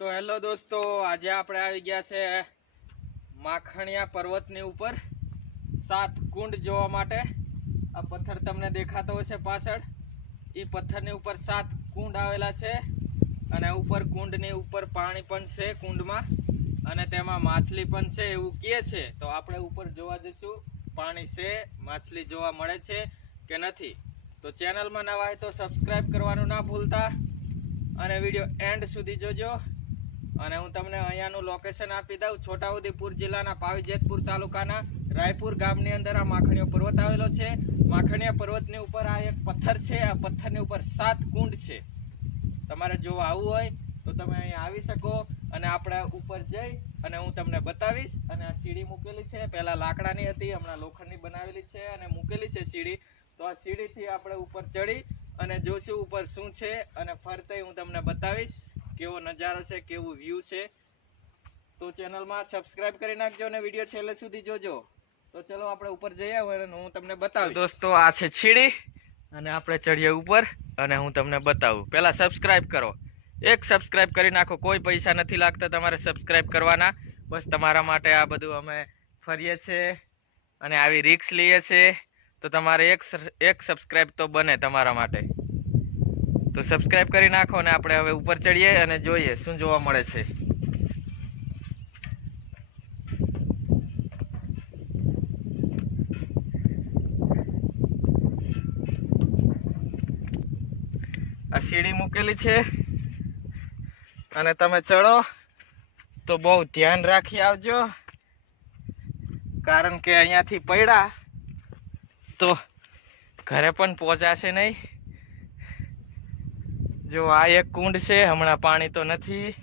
તો હેલો દોસ્તો, આજે આપણે આવી ગયા છે માખણિયા પર્વતની ઉપર 7 કુંડ જોવા માટે। આ પથ્થર તમને દેખાતો હશે પાછળ, એ પથ્થરની ઉપર 7 કુંડ આવેલા છે અને ઉપર કુંડની ઉપર પાણી પણ છે કુંડમાં, અને તેમાં માછલી પણ છે એવું કહે છે। તો આપણે ઉપર જોવા જઈશું, પાણી છે, માછલી જોવા મળે છે કે નથી। તો ચેનલમાં નવા હોય તો સબસ્ક્રાઇબ કરવાનું ના ભૂલતા અને વિડીયો એન્ડ સુધી જોજો। અને હું તમને અહીંયાનું લોકેશન આપી દઉં। છોટાઉદેપુર જિલ્લાના પાવીજેતપુર તાલુકાના રાયપુર ગામની અંદર આ માખણિયો પર્વત આવેલો છે। માખણિયા પર્વતની ઉપર આ એક પથ્થર છે, આ પથ્થરની ઉપર 7 કુંડ છે। તમારે જોવા આવવું હોય તો તમે અહીંયા આવી શકો અને આપણે ઉપર જઈ અને હું તમને બતાવીશ। અને આ સીડી મૂકેલી છે, પહેલા લાકડાની હતી, હમણાં લોખંડની બનાવેલી છે અને મૂકેલી છે સીડી। તો આ સીડીથી આપણે ઉપર ચડી અને જોશું ઉપર શું છે અને ફરતે હું તમને બતાવીશ કેવો નજારો છે, કેવું વ્યૂ છે। તો ચેનલમાં સબસ્ક્રાઇબ કરી નાખજો અને વિડીયો છેલ્લે સુધી જોજો। તો ચલો આપણે ઉપર જઈએ અને હું તમને બતાવીશ। દોસ્તો આ છે સીડી અને આપણે ચડીએ ઉપર અને હું તમને બતાવું। પહેલા સબસ્ક્રાઇબ કરો, એક સબસ્ક્રાઇબ કરી નાખો, કોઈ પૈસા નથી લાગતા તમારે સબસ્ક્રાઇબ કરવાના। બસ તમારા માટે આ બધું અમે ફરીએ છીએ અને આવી રિક્સ લઈએ છીએ, તો તમારે એક સબસ્ક્રાઇબ તો બને તમારા માટે। તો સબસ્ક્રાઇબ કરી નાખો અને આપણે હવે ઉપર ચડીએ અને જોઈએ શું જોવા મળે છે। આ સીડી મૂકેલી છે અને તમે ચડો તો બહુ ધ્યાન રાખી આવજો, કારણ કે અહીંયાથી પડ્યા તો ઘરે પણ પહોંચાશે નહીં। જો આ એક કુંડ છે, હમણાં પાણી તો નથી,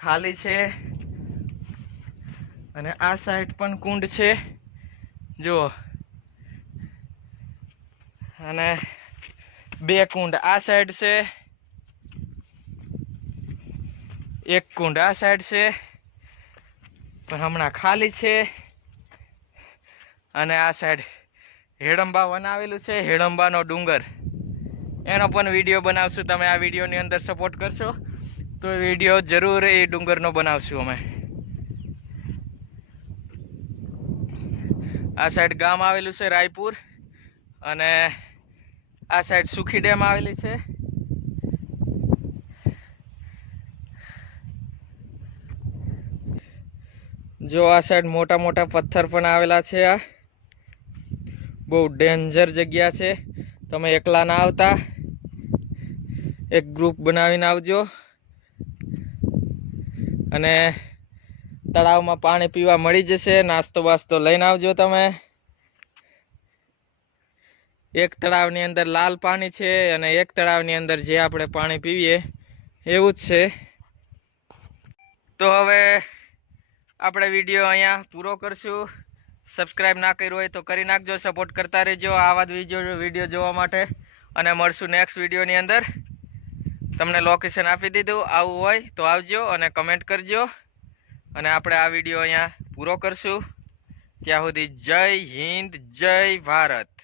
ખાલી છે, અને આ સાઈડ પણ કુંડ છે જો, અને 2 કુંડ આ સાઈડ છે, 1 કુંડ આ સાઈડ છે, પણ હમણાં ખાલી છે। અને આ સાઈડ હેડંબા બનાવેલું છે, હેડંબાનો ડુંગર, એનો પણ વિડીયો બનાવશું। તમે આ વિડીયોની અંદર સપોર્ટ કરશો તો વિડીયો જરૂર એ ડુંગરનો બનાવશું અમે। આ સાઈડ ગામ આવેલું છે રાયપુર, અને આ સાઈડ સુખી ડેમ આવેલી છે। જો આ સાઈડ મોટા મોટા પથ્થર પણ આવેલા છે। આ બહુ ડેન્જર જગ્યા છે, તમે એકલા ના આવતા, એક ગ્રુપ બનાવીને આવજો। અને તળાવમાં પાણી પીવા મળી જશે, નાસ્તો બાસ્તો લઈને આવજો તમે। એક તળાવની અંદર લાલ પાણી છે અને એક તળાવની અંદર જે આપણે પાણી પીવીએ એવું જ છે। તો હવે આપણે વિડીયો અહીંયા પૂરો કરશું। સબસ્ક્રાઇબ ના કર્યું હોય તો કરી નાખજો, સપોર્ટ કરતા રહેજો આવા જ વિડીયો જોવા માટે। અને મળશું નેક્સ્ટ વિડીયોની અંદર। તમને લોકેશન આપી દીધું, આવવું હોય તો આવજો અને કમેન્ટ કરજો। અને આપણે આ વિડીયો અહીંયા પૂરો કરશું। ત્યાં સુધી જય હિન્દ, જય ભારત।